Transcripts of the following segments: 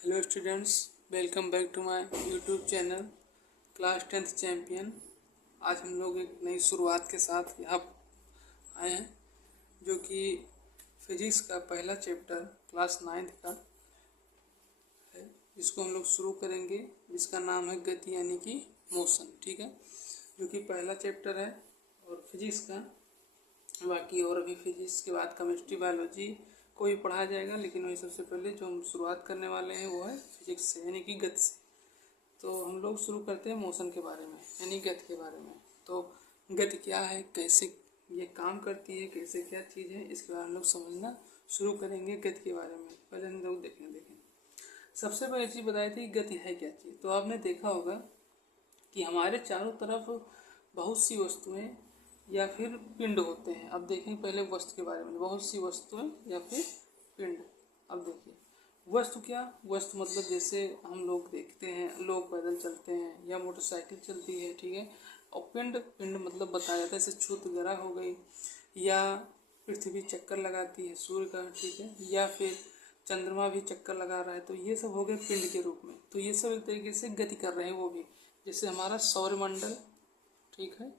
Hello students, welcome back to my YouTube channel class 10th champion. आज हम लोग एक नई शुरुआत के साथ यहाँ आए हैं, जो कि फिजिक्स का पहला चैप्टर क्लास 9th का है, जिसको हम लोग शुरू करेंगे, जिसका नाम है गति यानी कि मोशन। ठीक है, जो कि पहला चैप्टर है और फिजिक्स का। बाकी और अभी फिजिक्स के बाद केमिस्ट्री, बायोलॉजी को भी पढ़ाया जाएगा, लेकिन वही सबसे पहले जो हम शुरुआत करने वाले हैं वो है फिजिक्स से, यानी कि गति से। तो हम लोग शुरू करते हैं मोशन के बारे में, यानी गति के बारे में। तो गति क्या है, कैसे ये काम करती है, कैसे क्या चीज़ है, इसके बारे में हम लोग समझना शुरू करेंगे गति के बारे में। पहले हम लोग देखें सबसे पहले चीज़ बताई थी गति है क्या चीज़। तो आपने देखा होगा कि हमारे चारों तरफ बहुत सी वस्तुएं या फिर पिंड होते हैं। अब देखें पहले वस्तु के बारे में, बहुत सी वस्तुएं या फिर पिंड। अब देखिए वस्तु क्या, वस्तु मतलब जैसे हम लोग देखते हैं लोग पैदल चलते हैं या मोटरसाइकिल चलती है, ठीक है। और पिंड, पिंड मतलब बताया जाता है जैसे क्षुद्र ग्रह हो गई, या पृथ्वी चक्कर लगाती है सूर्य का, ठीक है, या फिर चंद्रमा भी चक्कर लगा रहा है, तो ये सब हो गए पिंड के रूप में। तो ये सब एक तरीके से गति कर रहे हैं वो भी, जैसे हमारा सौरमंडल, ठीक है,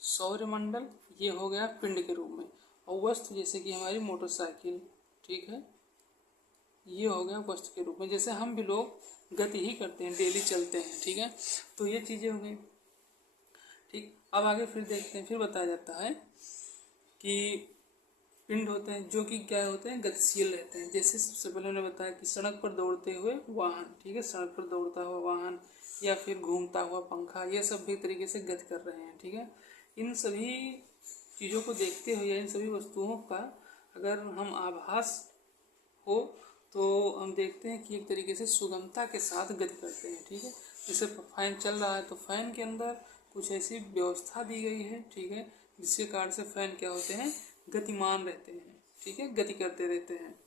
सौरमंडल ये हो गया पिंड के रूप में। और वस्तु जैसे कि हमारी मोटरसाइकिल, ठीक है, ये हो गया वस्तु के रूप में। जैसे हम भी लोग गति ही करते हैं, डेली चलते हैं, ठीक है। तो ये चीज़ें हो गई, ठीक। अब आगे फिर देखते हैं, फिर बताया जाता है कि पिंड होते हैं जो कि क्या होते हैं, गतिशील रहते हैं। जैसे सबसे पहले उन्होंने बताया कि सड़क पर दौड़ते हुए वाहन, ठीक है, सड़क पर दौड़ता हुआ वाहन या फिर घूमता हुआ पंखा, ये सब भी तरीके से गति कर रहे हैं, ठीक है। इन सभी चीज़ों को देखते हुए, इन सभी वस्तुओं का अगर हम आभास हो तो हम देखते हैं कि एक तरीके से सुगमता के साथ गति करते हैं, ठीक है। जैसे फैन चल रहा है तो फैन के अंदर कुछ ऐसी व्यवस्था दी गई है, ठीक है, जिसके कारण से फैन क्या होते हैं, गतिमान रहते हैं, ठीक है, गति करते रहते हैं।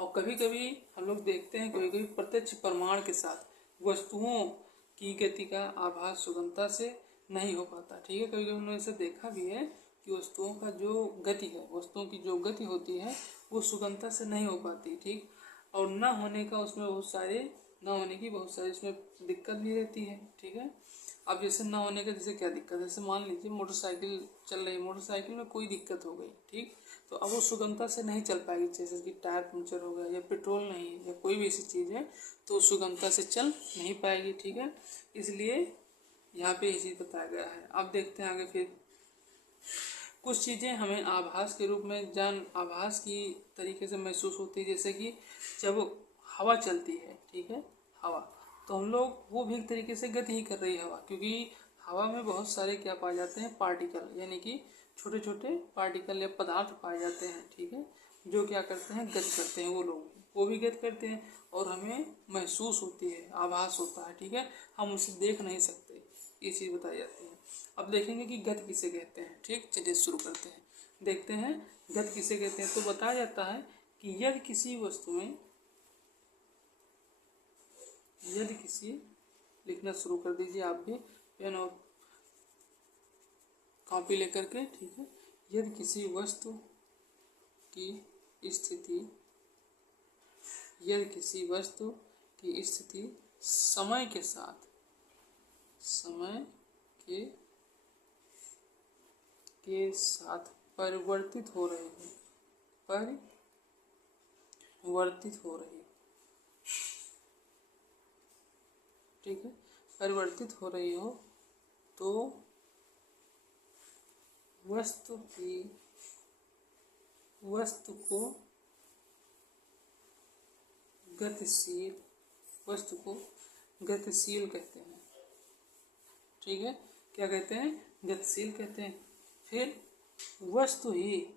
और कभी कभी हम लोग देखते हैं, कभी कभी प्रत्यक्ष प्रमाण के साथ वस्तुओं की गति का आभास सुगमता से नहीं हो पाता, ठीक है। कभी कभी हमने ऐसा देखा भी है कि वस्तुओं का जो गति है, वस्तुओं की जो गति होती है वो सुगमता से नहीं हो पाती, ठीक। और न होने का उसमें बहुत सारे, न होने की बहुत सारी उसमें दिक्कत भी रहती है, ठीक है। अब जैसे ना होने का जैसे क्या दिक्कत है, जैसे मान लीजिए मोटरसाइकिल चल रही है, मोटरसाइकिल में कोई दिक्कत हो गई, ठीक, तो अब वो सुगमता से नहीं चल पाएगी। जैसे कि टायर पंचर हो गया या पेट्रोल नहीं है या कोई भी ऐसी चीज़ है तो सुगमता से चल नहीं पाएगी, ठीक है। इसलिए यहाँ पे ये चीज़ बताया गया है। अब देखते हैं आगे फिर कुछ चीज़ें हमें आभास के रूप में, जान आभास की तरीके से महसूस होती है। जैसे कि जब हवा चलती है, ठीक है, हवा, तो हम लोग वो भी एक तरीके से गति ही कर रही है हवा, क्योंकि हवा में बहुत सारे क्या पाए जाते हैं, पार्टिकल, यानी कि छोटे छोटे पार्टिकल या पदार्थ पाए जाते हैं, ठीक है, जो क्या करते हैं, गति करते हैं। वो भी गति करते हैं और हमें महसूस होती है, आभास होता है, ठीक है, हम उसे देख नहीं सकते, ये चीज़ बताई जाती है। अब देखेंगे कि गति किसे कहते हैं, ठीक। चलिए शुरू करते हैं, देखते हैं गति किसे कहते हैं। तो बताया जाता है कि यदि किसी वस्तु में, यदि किसी, लिखना शुरू कर दीजिए आप भी पेन और कॉपी लेकर के, ठीक है। यदि किसी वस्तु की स्थिति, यदि किसी वस्तु की स्थिति समय के साथ, समय के साथ परिवर्तित हो रही है, परिवर्तित हो रही, ठीक है, परिवर्तित हो रही हो, तो वस्तु को गतिशील, वस्तु को गतिशील कहते हैं, ठीक है। क्या कहते हैं, गतिशील कहते हैं। फिर वस्तु की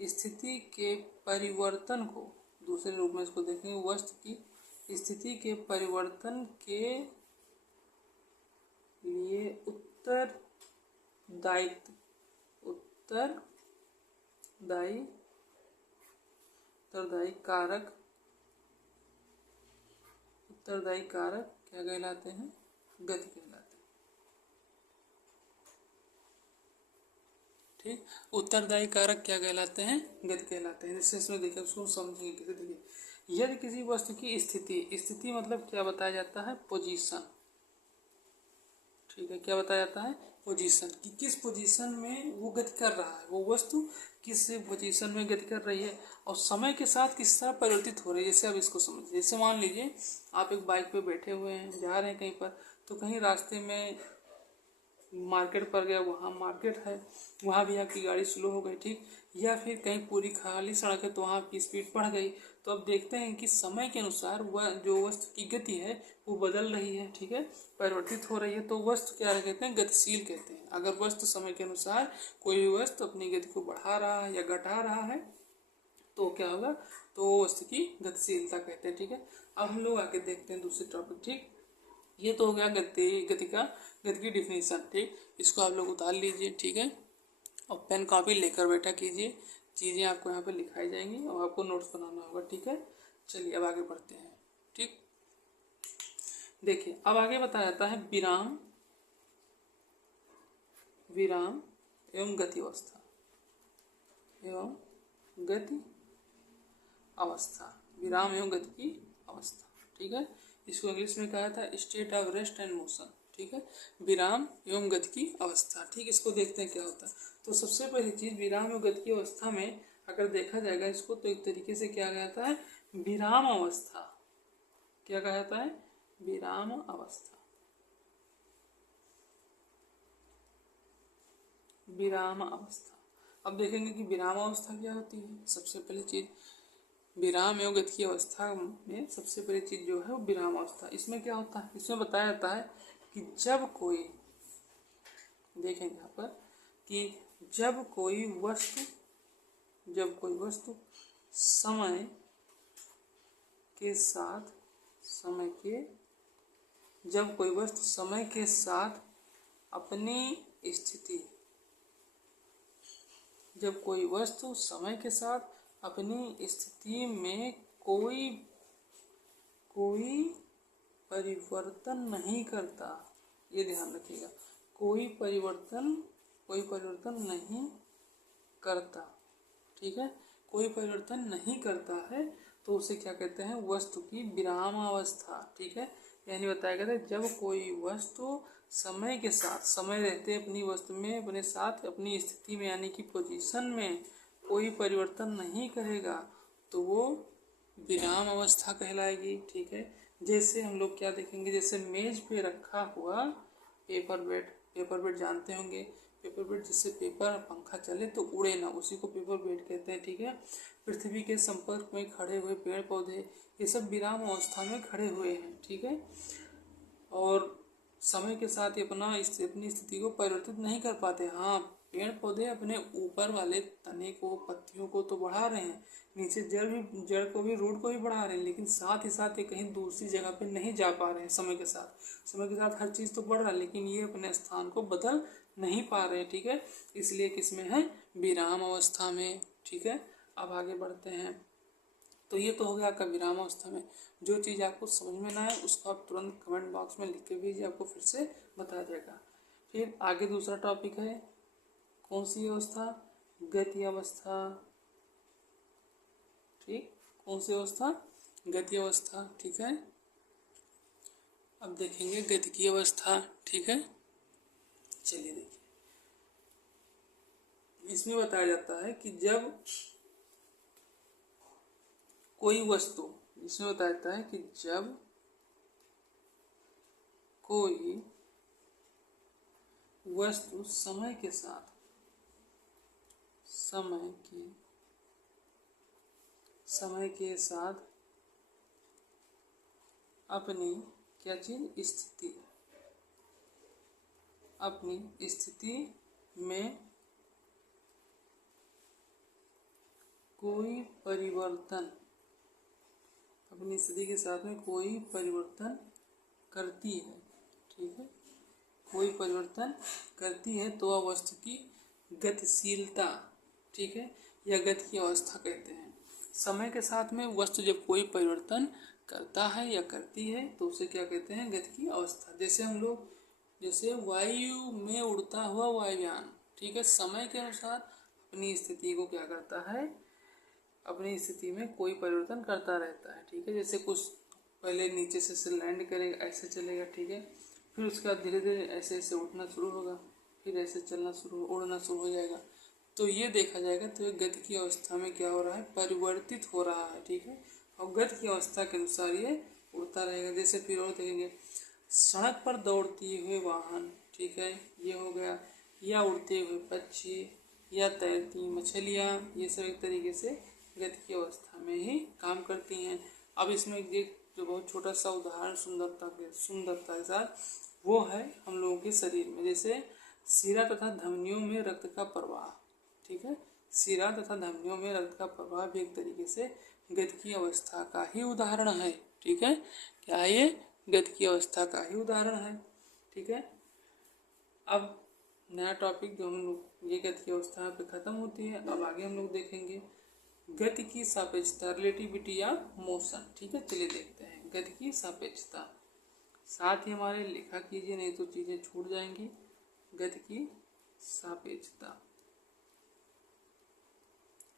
स्थिति के परिवर्तन को, दूसरे रूप में इसको देखेंगे, वस्तु की स्थिति के परिवर्तन के लिए उत्तरदायी कारक क्या कहलाते हैं, गति कहलाते हैं, ठीक। उत्तरदायी कारक क्या कहलाते हैं? गति कहलाते हैं। जैसे इसमें देखिए, उसको समझेंगे कैसे। देखिए, यदि किसी वस्तु की स्थिति मतलब क्या बताया जाता है? पोजीशन। ठीक है, क्या बताया जाता है? पोजीशन, कि किस पोजीशन में वो गति कर रहा है, वो वस्तु किस पोजीशन में गति कर रही है और समय के साथ किस तरह परिवर्तित हो रही है। जैसे अब इसको समझिए। जैसे मान लीजिए आप एक बाइक पे बैठे हुए हैं, जा रहे हैं कहीं पर, तो कहीं रास्ते में मार्केट पर गया, वहाँ मार्केट है, वहाँ भी आपकी गाड़ी स्लो हो गई, ठीक। या फिर कहीं पूरी खाली सड़क है तो वहाँ आपकी स्पीड बढ़ गई। तो अब देखते हैं कि समय के अनुसार वह जो वस्तु की गति है वो बदल रही है, ठीक है, परिवर्तित हो रही है। तो वस्तु क्या कहते हैं? गतिशील कहते हैं। अगर वस्तु समय के अनुसार कोई भी वस्तु अपनी गति को बढ़ा रहा है या घटा रहा है तो क्या होगा? तो वस्तु की गतिशीलता कहते हैं, ठीक है। अब हम लोग आगे देखते हैं दूसरे टॉपिक, ठीक। ये तो हो गया गति की डिफिनीशन, ठीक। इसको आप लोग उतार लीजिए, ठीक है, और पेन कॉपी लेकर बैठा कीजिए। चीज़ें आपको यहाँ पे लिखाई जाएंगी और आपको नोट्स बनाना होगा, ठीक है। चलिए अब आगे बढ़ते हैं, ठीक। देखिए, अब आगे बताया जाता है विराम एवं गति अवस्था विराम एवं गति की अवस्था, ठीक है। इसको इंग्लिश में कहा था state of rest and motion, ठीक है। विराम एवं गति की अवस्था, ठीक। इसको देखते हैं क्या होता है। तो सबसे पहली चीज, विराम एवं गति की अवस्था में अगर देखा जाएगा इसको, तो एक तरीके से क्या कहा जाता है? विराम अवस्था। क्या कहा जाता है? विराम अवस्था। विराम अवस्था। अब देखेंगे कि विराम अवस्था क्या होती है। सबसे पहली चीज, विराम एवं गति की अवस्था में सबसे पहली चीज जो है वो विराम अवस्था। इसमें क्या होता है? इसमें बताया जाता है कि जब कोई, देखेंगे यहाँ पर, कि जब कोई वस्तु समय के साथ अपनी स्थिति में कोई परिवर्तन नहीं करता। ये ध्यान रखिएगा, कोई परिवर्तन नहीं करता, ठीक है। कोई परिवर्तन नहीं करता है तो उसे क्या कहते हैं? वस्तु की विराम अवस्था, ठीक है। यानी बताया गया था, जब कोई वस्तु समय के साथ, समय रहते अपनी वस्तु में अपने साथ अपनी स्थिति में यानी कि पोजीशन में कोई परिवर्तन नहीं करेगा तो वो विराम अवस्था कहलाएगी, ठीक है। जैसे हम लोग क्या देखेंगे, जैसे मेज पे रखा हुआ पेपर वेट जानते होंगे। पेपर वेट, जिससे पेपर पंखा चले तो उड़े ना, उसी को पेपर वेट कहते हैं, ठीक है। पृथ्वी के संपर्क में खड़े हुए पेड़ पौधे, ये सब विराम अवस्था में खड़े हुए हैं, ठीक है। और समय के साथ अपनी स्थिति को परिवर्तित नहीं कर पाते। हाँ, पेड़ पौधे अपने ऊपर वाले तने को, पत्तियों को तो बढ़ा रहे हैं, नीचे जड़ को भी, रूट को भी बढ़ा रहे हैं, लेकिन साथ ही साथ ये कहीं दूसरी जगह पे नहीं जा पा रहे हैं। समय के साथ हर चीज़ तो बढ़ रहा है, लेकिन ये अपने स्थान को बदल नहीं पा रहे, ठीक है। इसलिए किसमें है? विराम अवस्था में, ठीक है। अब आगे बढ़ते हैं। तो ये तो हो गया आपका विराम अवस्था में। जो चीज़ आपको समझ में ना आए उसको आप तुरंत कमेंट बॉक्स में लिख के भेजिए, आपको फिर से बताया जाएगा। फिर आगे दूसरा टॉपिक है, कौन सी अवस्था? गति अवस्था, ठीक। कौन सी अवस्था? गति अवस्था, ठीक है। अब देखेंगे गति की अवस्था, ठीक है। चलिए देखिए, इसमें बताया जाता है कि जब कोई वस्तु, इसमें बताया जाता है कि जब कोई वस्तु समय के साथ अपनी क्या चीज स्थिति में कोई परिवर्तन, अपनी स्थिति के साथ में कोई परिवर्तन करती है, ठीक है। कोई परिवर्तन करती है तो वह वस्तु की गतिशीलता, ठीक है, या गति की अवस्था कहते हैं। समय के साथ में वस्तु जब कोई परिवर्तन करता है या करती है तो उसे क्या कहते हैं? गति की अवस्था। जैसे हम लोग, जैसे वायु में उड़ता हुआ वायुयान, ठीक है, समय के अनुसार अपनी स्थिति को क्या करता है, अपनी स्थिति में कोई परिवर्तन करता रहता है। ठीक है, जैसे कुछ पहले नीचे से लैंड करेगा, ऐसे चलेगा। ठीक है, फिर उसके बाद धीरे धीरे ऐसे ऐसे उठना शुरू होगा, फिर ऐसे चलना शुरू, उड़ना शुरू हो जाएगा। तो ये देखा जाएगा तो ये गति की अवस्था में क्या हो रहा है, परिवर्तित हो रहा है। ठीक है, और गति की अवस्था के अनुसार ये उड़ता रहेगा। जैसे फिर और देखेंगे, सड़क पर दौड़ती हुए वाहन, ठीक है, ये हो गया, या उड़ते हुए पक्षी, या तैरती मछलियाँ, ये सब एक तरीके से गति की अवस्था में ही काम करती हैं। अब इसमें एक जो बहुत छोटा सा उदाहरण सुंदरता के साथ, वो है हम लोगों के शरीर में। जैसे सिरा तथा धमनियों में रक्त का प्रवाह। ठीक है, सिरा तथा धमनियों में रक्त का प्रवाह भी एक तरीके से गति की अवस्था का ही उदाहरण है। ठीक है, क्या है ये, गति की अवस्था का ही उदाहरण है। ठीक है, अब नया टॉपिक जो हम लोग ये गति की अवस्था पे खत्म होती है। अब आगे हम लोग देखेंगे गति की सापेक्षता, रिलेटिविटी या मोशन। ठीक है, चलिए देखते हैं गति की सापेक्षता। साथ ही हमारे लिखा कीजिए, नहीं तो चीजें छूट जाएंगी। गति की सापेक्षता,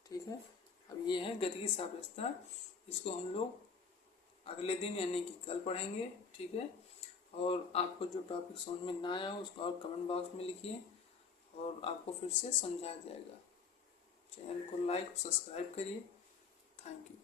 ठीक है। अब ये है गति की सापेक्षता, इसको हम लोग अगले दिन यानी कि कल पढ़ेंगे। ठीक है, और आपको जो टॉपिक समझ में ना आया हो उसको और कमेंट बॉक्स में लिखिए और आपको फिर से समझाया जाएगा। चैनल को लाइक और सब्सक्राइब करिए। Thank you.